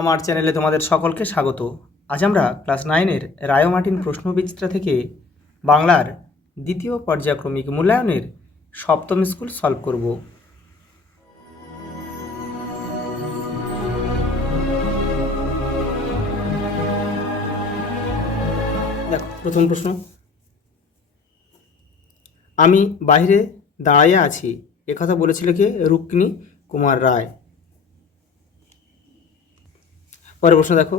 আমার চ্যানেলে তোমাদের সকলকে স্বাগত। আজ আমরা ক্লাস 9-এর রায় মার্টিন প্রশ্নবিচিত্রা থেকে বাংলার দ্বিতীয় পর্যায়ক্রমিক মূল্যায়নের সপ্তম স্কুল সলভ করব। দেখো প্রথম প্রশ্ন, আমি বাইরে দাঁড়াইয়া আছি একথা বলেছিল কে? রুক্মিণী কুমার রায়। পরের প্রশ্ন দেখো,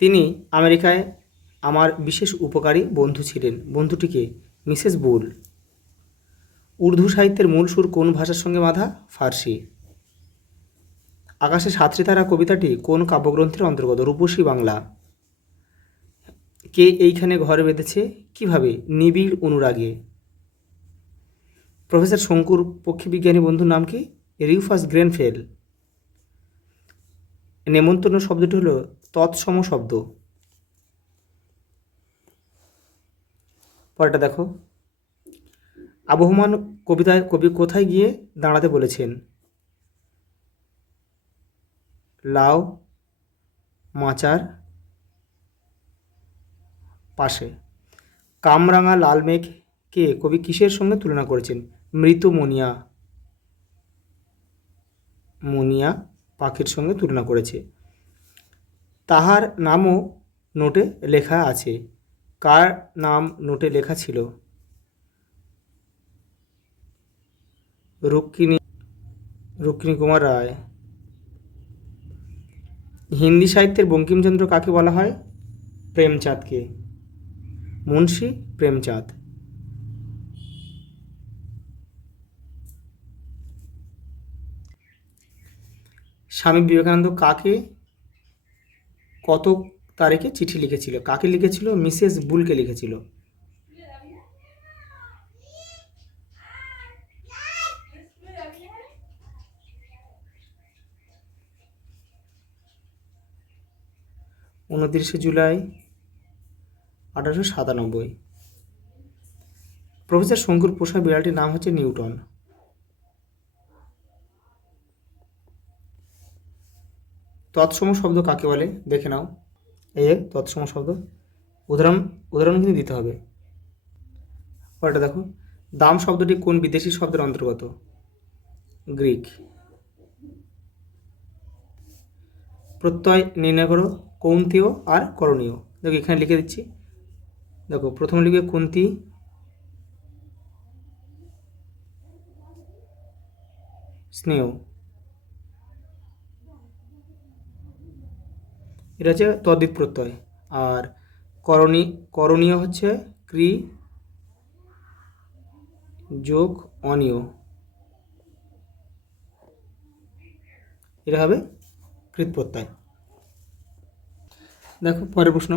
তিনি আমেরিকায় আমার বিশেষ উপকারী বন্ধু ছিলেন, বন্ধুটিকে মিসেস বুল। উর্দু সাহিত্যের মূল সুর কোন ভাষার সঙ্গে বাঁধা? ফার্সি। আকাশে সাতটি তারা কবিতাটি কোন কাব্যগ্রন্থের অন্তর্গত? রূপসী বাংলা। কে এইখানে ঘর বেঁধেছে কিভাবে? নিবিড় অনুরাগে। প্রফেসর শঙ্কুর পক্ষীবিজ্ঞানী বন্ধুর নাম কি? Rufus Grenfell. নেমন্তন্ন শব্দটি হলো তৎসম শব্দ। পরেরটা দেখো, আবহমান কবিতায় কবি কোথায় গিয়ে দাঁড়াতে বলেছেন? লাউ মাচার পাশে। কামরাঙা লাল মেঘকে কবি কিসের সঙ্গে তুলনা করেছেন? মৃত মনিয়া মনিয়া পাখির সঙ্গে তুলনা করেছে। তাহার নামও নোটে লেখা আছে। কার নাম নোটে লেখা ছিল? রুক্মিণী কুমার রায়। হিন্দি সাহিত্যের বঙ্কিমচন্দ্র কাকে বলা হয়? প্রেমচাঁদকে। মুন্সী প্রেমচাঁদ। স্বামী বিবেকানন্দ কাকে কত তারিখে চিঠি লিখেছিল? কাকে লিখেছিল? মিসেস বুলকে লিখেছিল। জুলাই 1897। প্রফেসর শঙ্কুর পোষা বিড়ালটির নাম হচ্ছে নিউটন। তৎসম শব্দ কাকে বলে? দেখে নাও, এই তৎসম শব্দ। উদাহরণ কিন্তু দিতে হবে। পরেরটা দেখো, দাম শব্দটি কোন বিদেশি শব্দের অন্তর্গত? গ্রিক। প্রত্যয় নির্ণয় করো, কৌন্তেয় আর করণীয়। দেখো এখানে লিখে দিচ্ছি। দেখো প্রথম লিখবে কুন্তি, স্নেহ, এটা হচ্ছে তদ্ধিত প্রত্যয়। আর করণীয় হচ্ছে ক্রি যোগ অনীয়, এটা হবে কৃত প্রত্যয়। দেখো পরের প্রশ্ন,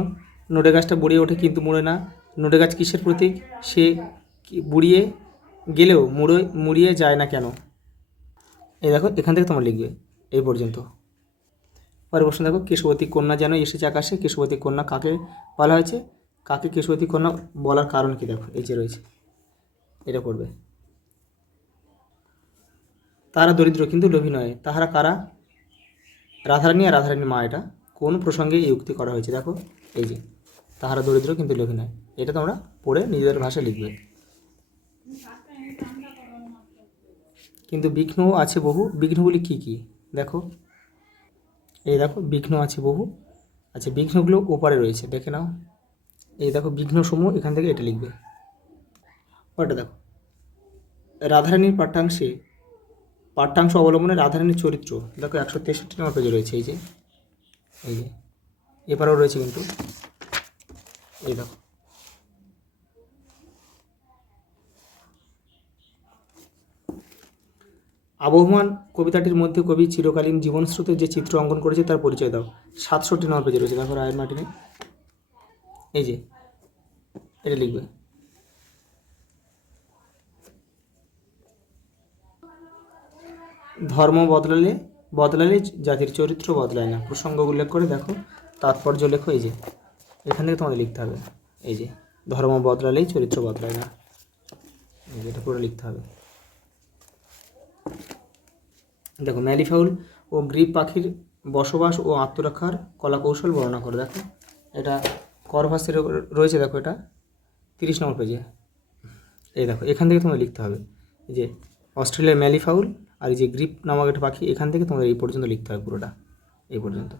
নোটে গাছটা বুড়িয়ে ওঠে কিন্তু মুড়ে না। নোটে গাছ কিসের প্রতীক? সে বুড়িয়ে গেলেও মুড়িয়ে যায় না কেন? এই দেখো এখান থেকে তোমরা লিখবে এই পর্যন্ত। পরের প্রশ্ন দেখো, কেশবতী কন্যা যেন এসেছে আকাশে। কেশবতী কন্যা কাকে বলা হয়েছে? কাকে কেশবতী কন্যা বলার কারণ কি? দেখো এই যে রয়েছে, এটা করবে। তারা দরিদ্র কিন্তু লোভী নয়। তাহারা কারা? রাধারানী আর রাধারানীর মা। এটা কোন প্রসঙ্গে এই উক্তি করা হয়েছে? দেখো এই যে, তাহারা দরিদ্র কিন্তু লোভী নয়। এটা তোমরা পড়ে নিজেদের ভাষায় লিখবে। কিন্তু বিঘ্ন আছে বহু। বিঘ্নগুলি কি কি? দেখো এই দেখো বিঘ্ন আছে বহু। আচ্ছা, বিঘ্নগুলো ওপারে রয়েছে, দেখে নাও। এই দেখো বিঘ্ন সমূহ, এখান থেকে এটা লিখবে। ওটা দেখো, রাধারানীর পাঠ্যাংশ অবলম্বনে রাধারানীর চরিত্র। দেখো 163 নম্বর পেজে রয়েছে। এই যে এপারেও রয়েছে কিন্তু, এই দেখো। আবহমান কবিতাটির মধ্যে কবি চিরকালীন জীবনস্রোতের যে চিত্র অঙ্কন করেছে তার পরিচয় দাও। 67 নম্বর পেজে রয়েছে। দেখো রায়ের মার্টিনে, এই যে এটা লিখবে। ধর্ম বদলালে জাতির চরিত্র বদলায় না। প্রসঙ্গ উল্লেখ করে দেখো, তাৎপর্য লেখো। এই যে এখান থেকে তোমাদের লিখতে হবে। এই যে ধর্ম বদলালেই চরিত্র বদলায় না, এটা পুরো লিখতে হবে। দেখো ম্যালিফাউল ও গ্রিপ পাখির বসবাস ও আত্মরক্ষার কলাকৌশল বর্ণনা করো। দেখো এটা করভাসে রয়েছে, দেখো এটা 30 নম্বর পেজে। এই দেখো এখান থেকে তোমাদের লিখতে হবে এই যে অস্ট্রেলিয়ার ম্যালিফাউল আর এই যে গ্রিপ নামক একটা পাখি, এখান থেকে তোমাদের এই পর্যন্ত লিখতে হবে পুরোটা, এই পর্যন্ত।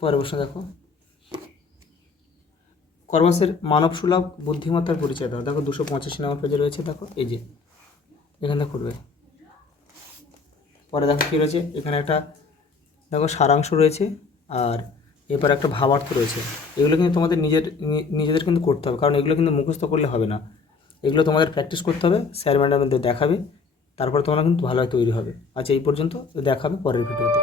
পরের প্রশ্ন দেখো, করভাসের মানব সুলভ বুদ্ধিমত্তার পরিচয় দাও। দেখো 285 নম্বর পেজে রয়েছে, দেখো এই যে এখান থেকে করবে। পরে দেখো কী রয়েছে, এখানে একটা দেখো সারাংশ রয়েছে আর এরপর একটা ভাবার্থ রয়েছে। এগুলো কিন্তু তোমাদের নিজেদের কিন্তু করতে হবে, কারণ এগুলো কিন্তু মুখস্থ করলে হবে না, এগুলো তোমাদের প্র্যাকটিস করতে হবে, স্যার ম্যাডামদের দেখাবে, তারপর তোমরা কিন্তু ভালোভাবে তৈরি হবে। আচ্ছা এই পর্যন্ত, দেখাবে পরের ভিডিওতে।